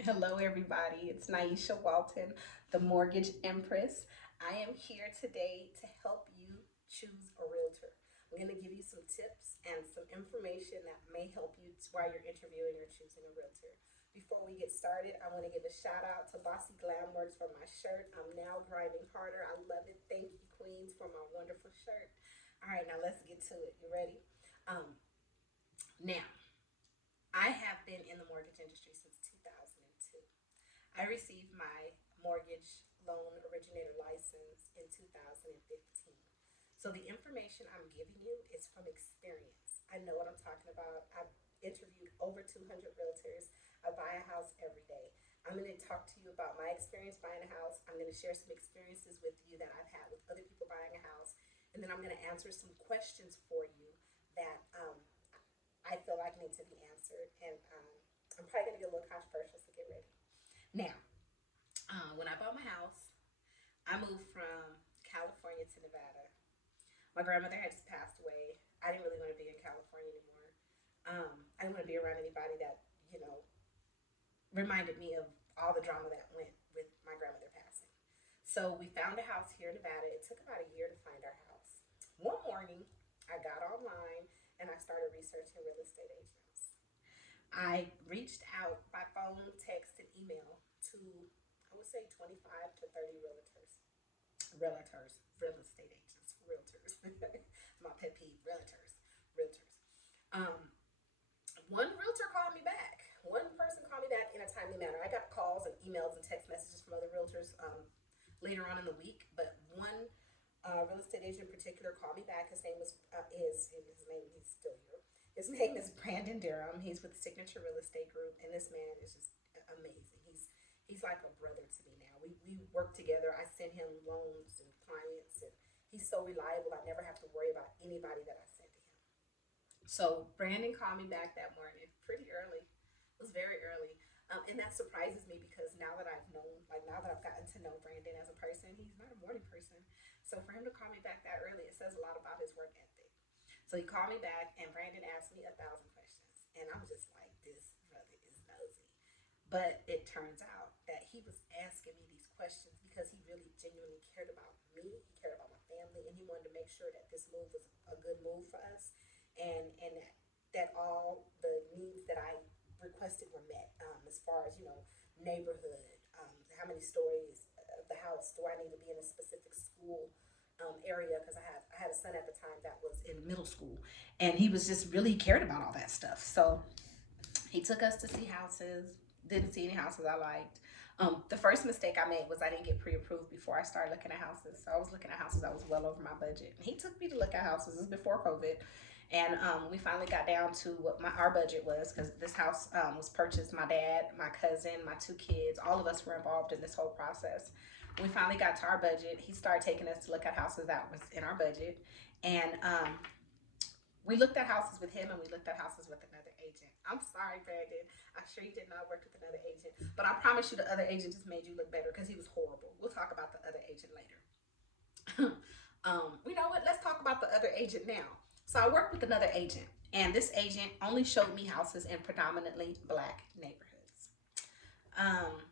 Hello, everybody. It's Naisha Walton, the Mortgage Empress. I am here today to help you choose a realtor. I'm going to give you some tips and some information that may help you while you're interviewing or choosing a realtor. Before we get started, I want to give a shout out to Bossy Glamworks for my shirt. I'm now grinding harder. I love it. Thank you, Queens, for my wonderful shirt. All right, now let's get to it. You ready? Um, Now, I have been in the mortgage industry since 2002. I received my mortgage loan originator license in 2015. So the information I'm giving you is from experience. I know what I'm talking about. I've interviewed over 200 realtors. I buy a house every day. I'm going to talk to you about my experience buying a house. I'm going to share some experiences with you that I've had with other people buying a house. And then I'm going to answer some questions for you that I feel like need to be answered. And I'm probably going to get a little controversial, so get ready. Now, when I bought my house, I moved from California to Nevada. My grandmother had just passed away. I didn't really want to be in California anymore. I didn't want to be around anybody that, you know, reminded me of all the drama that went with my grandmother passing. So we found a house here in Nevada. It took about a year to find our house. One morning, I got online and I started researching real estate agents. I reached out by phone, text, and email to, I would say, 25 to 30 real estate agents, realtors. It's my pet peeve, realtors. Um, One realtor called me back. One person called me back in a timely manner. I got calls and emails and text messages from other realtors later on in the week, but one real estate agent in particular called me back. His name was his name. He's still here. His name is Brandon Durham. He's with Signature Real Estate Group, and this man is just amazing. He's like a brother to me now. We work together. I send him loans and clients, and he's so reliable. I never have to worry about anybody that I send to him. So Brandon called me back that morning, pretty early. It was very early. And that surprises me because now that I've known, like now that I've gotten to know Brandon as a person, he's not a morning person. So for him to call me back that early, it says a lot about his work ethic. So he called me back, and Brandon asked me 1,000 questions, and I'm just like, this brother is nosy. But it turns out that he was asking me these questions because he really genuinely cared about me. He cared about my family, and he wanted to make sure that this move was a good move for us, and that all the needs that I requested were met. As far as neighborhood, how many stories of the house do I need to be in a specific school area, because I had a son at the time that was in middle school, and he was just really cared about all that stuff. So he took us to see houses. Didn't see any houses I liked. The first mistake I made was I didn't get pre-approved before I started looking at houses. So I was looking at houses that was well over my budget. And he took me to look at houses. This was before COVID, and we finally got down to what our budget was, because this house was purchased. My dad, my cousin, my two kids, all of us were involved in this whole process. When we finally got to our budget, he started taking us to look at houses that was in our budget, and we looked at houses with him, and we looked at houses with another agent. I'm sorry, Brandon. I'm sure you did not work with another agent, but I promise you the other agent just made you look better because he was horrible. We'll talk about the other agent later. You know what? Let's talk about the other agent now. So I worked with another agent, and this agent only showed me houses in predominantly black neighborhoods. Um,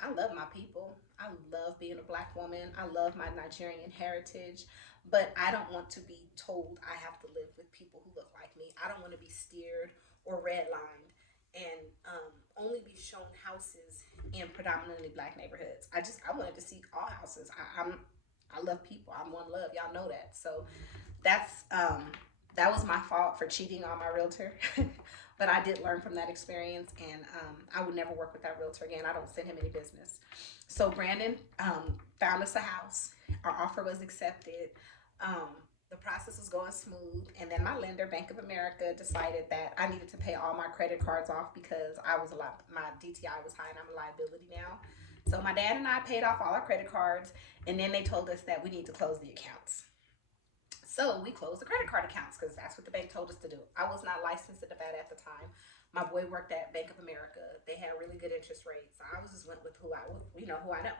I love my people. I love being a black woman. I love my Nigerian heritage, but I don't want to be told I have to live with people who look like me. I don't want to be steered or redlined and only be shown houses in predominantly black neighborhoods. I wanted to see all houses. I love people. I'm one love. Y'all know that. So that's that was my fault for cheating on my realtor. But I did learn from that experience, and I would never work with that realtor again. I don't send him any business. So Brandon found us a house. Our offer was accepted. Um, the process was going smooth, and then my lender, Bank of America, decided that I needed to pay all my credit cards off because I was a lot. My DTI was high, and I'm a liability now. So my dad and I paid off all our credit cards, and then they told us that we need to close the accounts. So we closed the credit card accounts because that's what the bank told us to do. I was not licensed in Nevada at the time. My boy worked at Bank of America. They had really good interest rates. I was just went with who I know.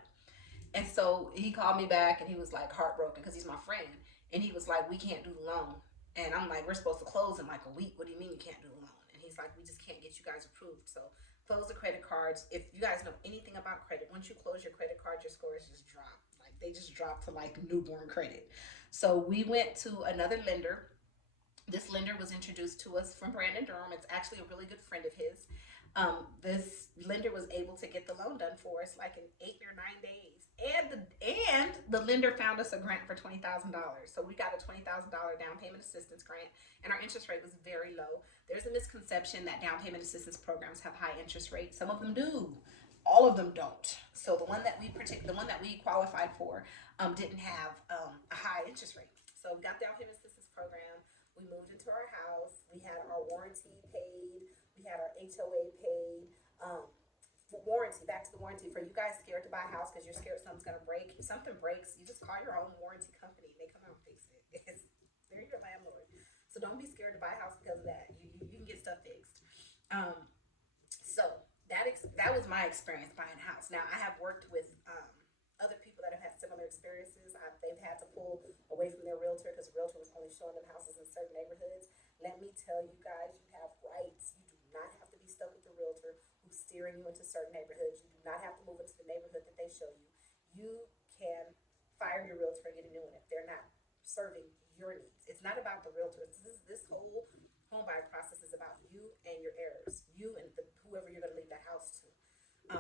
And so he called me back, and he was like heartbroken because he's my friend. And he was like, "We can't do the loan." And I'm like, "We're supposed to close in like a week. What do you mean you can't do the loan?" And he's like, "We just can't get you guys approved." So Close the credit cards. If you guys know anything about credit, once you close your credit card, your scores just drop. Like they just drop to like newborn credit. So we went to another lender. This lender was introduced to us from Brandon Durham. It's actually a really good friend of his. This lender was able to get the loan done for us like in 8 or 9 days, and the lender found us a grant for $20,000. So we got a $20,000 down payment assistance grant, and our interest rate was very low. There's a misconception that down payment assistance programs have high interest rates. Some of them do. All of them don't. So the one that we qualified for, didn't have a high interest rate. So we got the down payment assistance program. We moved into our house. We had our warranty paid. We had our HOA paid. Warranty, back to the warranty. For you guys scared to buy a house because you're scared something's going to break, if something breaks, you just call your own warranty company and they come out and fix it. They're your landlord. So don't be scared to buy a house because of that. You can get stuff fixed. Um, so that was my experience buying a house. Now I have worked with other people that have had similar experiences. They've had to pull away from their realtor because the realtor was only showing them houses in certain neighborhoods. Let me tell you guys, you have rights. You do not have to be stuck with the realtor who's steering you into certain neighborhoods. You do not have to move into the neighborhood that they show you. You can fire your realtor and get a new one if they're not serving your needs. It's not about the realtor. This whole home buying process is about you and your heirs, you and whoever you're going to leave the house to.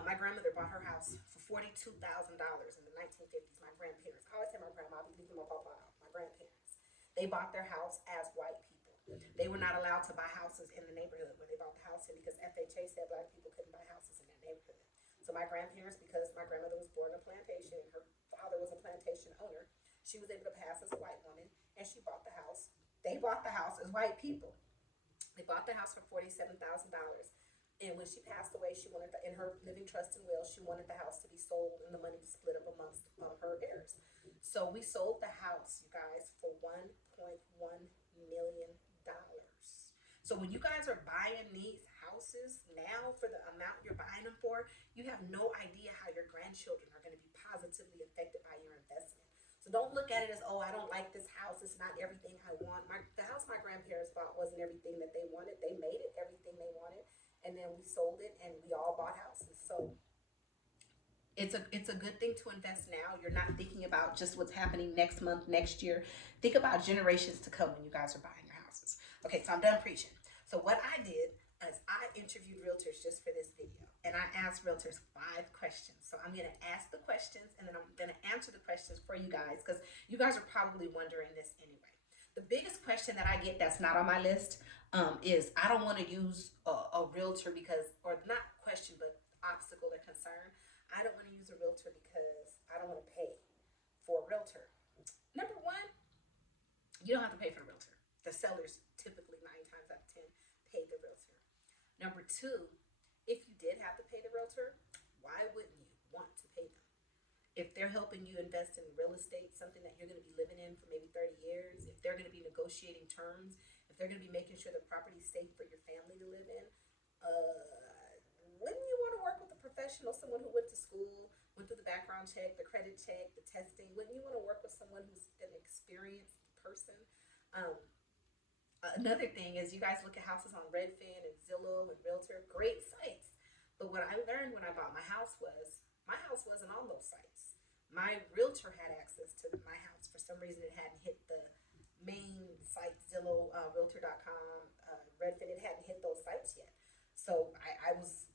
My grandmother bought her house for $42,000 in the 1950s. My grandparents, I always say my grandma, I be leaving my papa out. My grandparents, they bought their house as white people. They were not allowed to buy houses in the neighborhood where they bought the house in because FHA said black people couldn't buy houses in that neighborhood. So my grandparents, because my grandmother was born in a plantation and her father was a plantation owner, she was able to pass as a white woman, and she bought the house. They bought the house as white people. They bought the house for $47,000. And when she passed away, she wanted in her living trust and will, she wanted the house to be sold and the money to split up amongst her heirs. So we sold the house, you guys, for $1.1 million. So when you guys are buying these houses now for the amount you're buying them for, you have no idea how your grandchildren are going to be positively affected by your investment. So don't look at it as, oh, I don't like this house. It's not everything I want. The house my grandparents bought wasn't everything that they wanted. They made it everything they wanted, and then we sold it, and we all bought houses. So it's a good thing to invest now. You're not thinking about just what's happening next month, next year. Think about generations to come when you guys are buying your houses. Okay, so I'm done preaching. So what I did is I interviewed realtors just for this video, and I asked realtors 5 questions. So I'm gonna ask the questions, and then I'm gonna answer the questions for you guys because you guys are probably wondering this anyway. The biggest question that I get that's not on my list, is I don't want to use a realtor because, or not question, but obstacle or concern. I don't want to use a realtor because I don't want to pay for a realtor. Number one, you don't have to pay for the realtor. The sellers typically 9 times out of 10 pay the realtor. Number two, if you did have to pay the realtor, why wouldn't you want to pay them? If they're helping you invest in real estate, something that you're going to be living in for maybe 30 years, if they're going to be negotiating terms, if they're going to be making sure the property's safe for your family to live in, wouldn't you want to work with a professional, someone who went to school, went through the background check, the credit check, the testing? Wouldn't you want to work with someone who's an experienced person? Um, Another thing is you guys look at houses on Redfin and Zillow and Realtor, great sites. But what I learned when I bought my house wasn't on those sites. My realtor had access to my house. For some reason, it hadn't hit the main site, Zillow, Realtor.com, Redfin. It hadn't hit those sites yet. So I was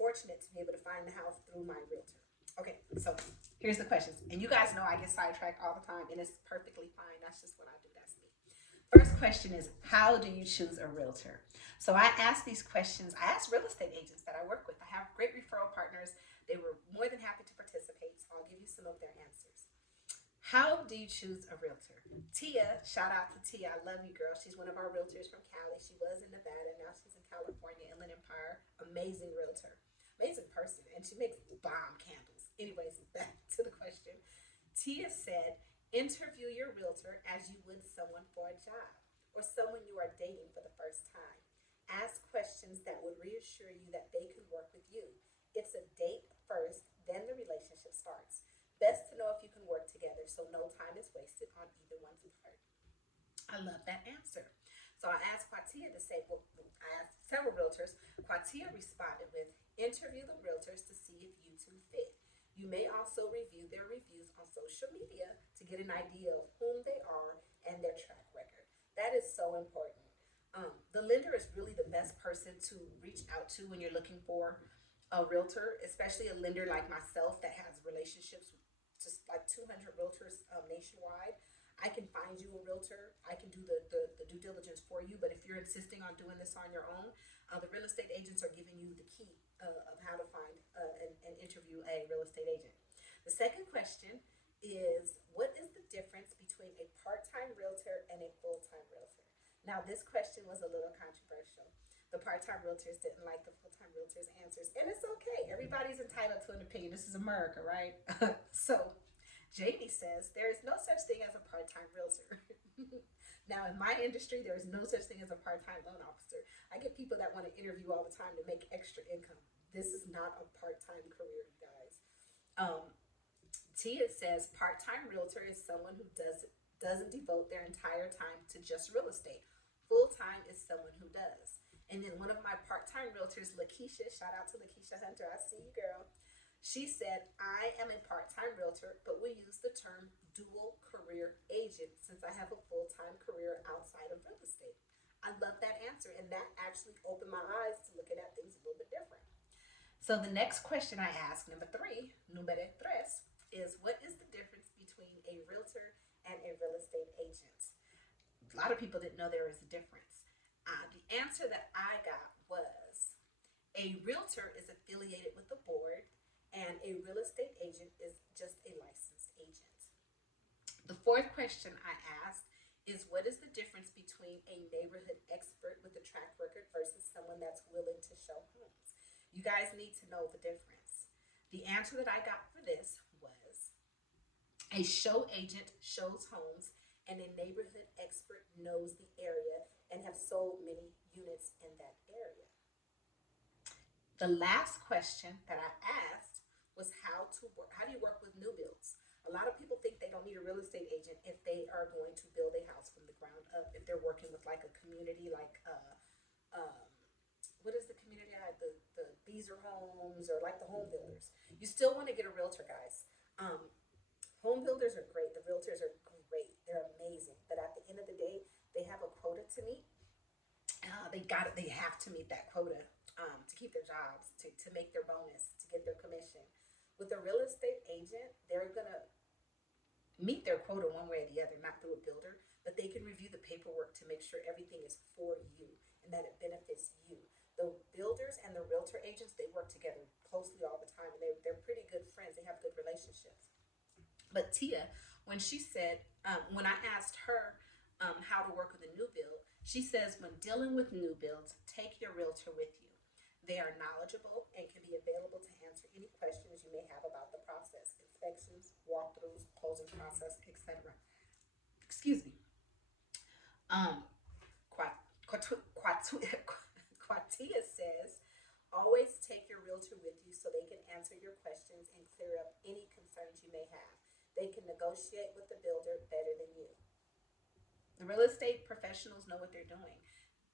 fortunate to be able to find the house through my realtor. Okay, so here's the questions. And you guys know I get sidetracked all the time, and it's perfectly fine. That's just what I do. That's me. First question is, how do you choose a realtor? So I asked these questions. I asked real estate agents that I work with. I have great referral partners. They were more than happy to participate. So I'll give you some of their answers. How do you choose a realtor? Tia, shout out to Tia. I love you, girl. She's one of our realtors from Cali. She was in Nevada. Now she's in California, Inland Empire. Amazing realtor. Amazing person. And she makes bomb candles. Anyways, back to the question. Tia said, interview your realtor as you would someone for a job or someone you are dating for the first time. Ask questions that would reassure you that they can work with you. It's a date first, then the relationship starts. Best to know if you can work together so no time is wasted on either one's part. I love that answer. So I asked Fatia to say, well, I asked several realtors, Quatia responded with, interview the realtors to see if you two fit. You may also review their reviews on social media to get an idea of whom they are and their track record. That is so important. The lender is really the best person to reach out to when you're looking for a realtor, especially a lender like myself that has relationships with just like 200 realtors nationwide. I can find you a realtor. I can do the due diligence for you. But if you're insisting on doing this on your own, the real estate agents are giving you the key of how to find and interview a real estate agent. The second question is, what is the difference between a part-time realtor and a full-time realtor? Now, this question was a little controversial. The part-time realtors didn't like the full-time realtors' answers, and it's okay. Everybody's entitled to an opinion. This is America, right? So, Jamie says there is no such thing as a part-time realtor. Now, in my industry, there is no such thing as a part-time loan officer. I get people that want to interview all the time to make extra income. This is not a part-time career, you guys. Um, Tia says part-time realtor is someone who doesn't devote their entire time to just real estate. Full-time is someone who does. And then one of my part-time realtors, Lakeisha, shout out to Lakeisha Hunter, I see you, girl. She said, I am a part-time realtor, but we use the term dual career agent since I have a full-time career outside of real estate. I love that answer, and that actually opened my eyes to looking at things a little bit different. So the next question I ask, number three, numero tres, is what is the difference between a realtor and a real estate agent? A lot of people didn't know there was a difference. The answer that I got was a realtor is affiliated with the board, and a real estate agent is just a licensed agent. The fourth question I asked is what is the difference between a neighborhood expert with a track record versus someone that's willing to show homes? You guys need to know the difference. The answer that I got for this was a show agent shows homes and a neighborhood expert knows the area and have sold many units in that area. The last question that I asked was how do you work with new builds? A lot of people think they don't need a real estate agent if they are going to build a house from the ground up. If they're working with like a community, like um, what is the community? The Beezer Homes or like the home builders. You still want to get a realtor, guys. Um, Home builders are great. The realtors are great. They're amazing. But at the end of the day, they have a quota to meet. They have to meet that quota to keep their jobs, to make their bonus, to get their commission. With a real estate agent, they're gonna meet their quota one way or the other, not through a builder, but they can review the paperwork to make sure everything is for you and that it benefits you. The builders and the realtor agents, they work together closely all the time, and they're pretty good friends. They have good relationships. But Tia, when I asked her how to work with a new build, she says when dealing with new builds, take your realtor with you. They are knowledgeable and can be available to answer any questions you may have about the process, inspections, walkthroughs, closing process, etc. Excuse me. Um, Quatia says, always take your realtor with you so they can answer your questions and clear up any concerns you may have. They can negotiate with the builder better than you. The real estate professionals know what they're doing.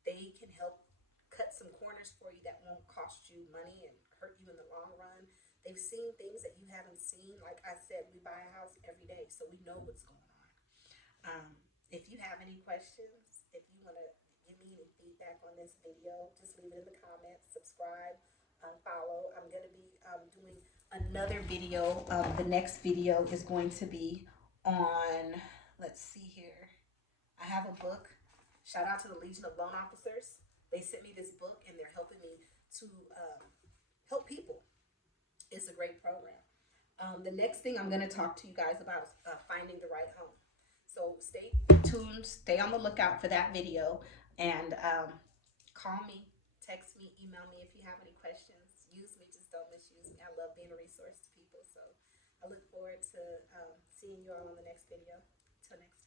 They can help cut some corners for you that won't cost you money and hurt you in the long run. They've seen things that you haven't seen. Like I said, we buy a house every day, so we know what's going on. If you have any questions, if you want to give me any feedback on this video, just leave it in the comments, subscribe, follow. I'm going to be doing another video. The next video is going to be on, let's see here. I have a book. Shout out to the Legion of Loan Officers. They sent me this book and they're helping me to help people. It's a great program. The next thing I'm going to talk to you guys about is finding the right home. So stay tuned, stay on the lookout for that video, and call me, text me, email me if you have any questions. Use me, just don't misuse me. I love being a resource to people. So I look forward to seeing you all on the next video. Till next time.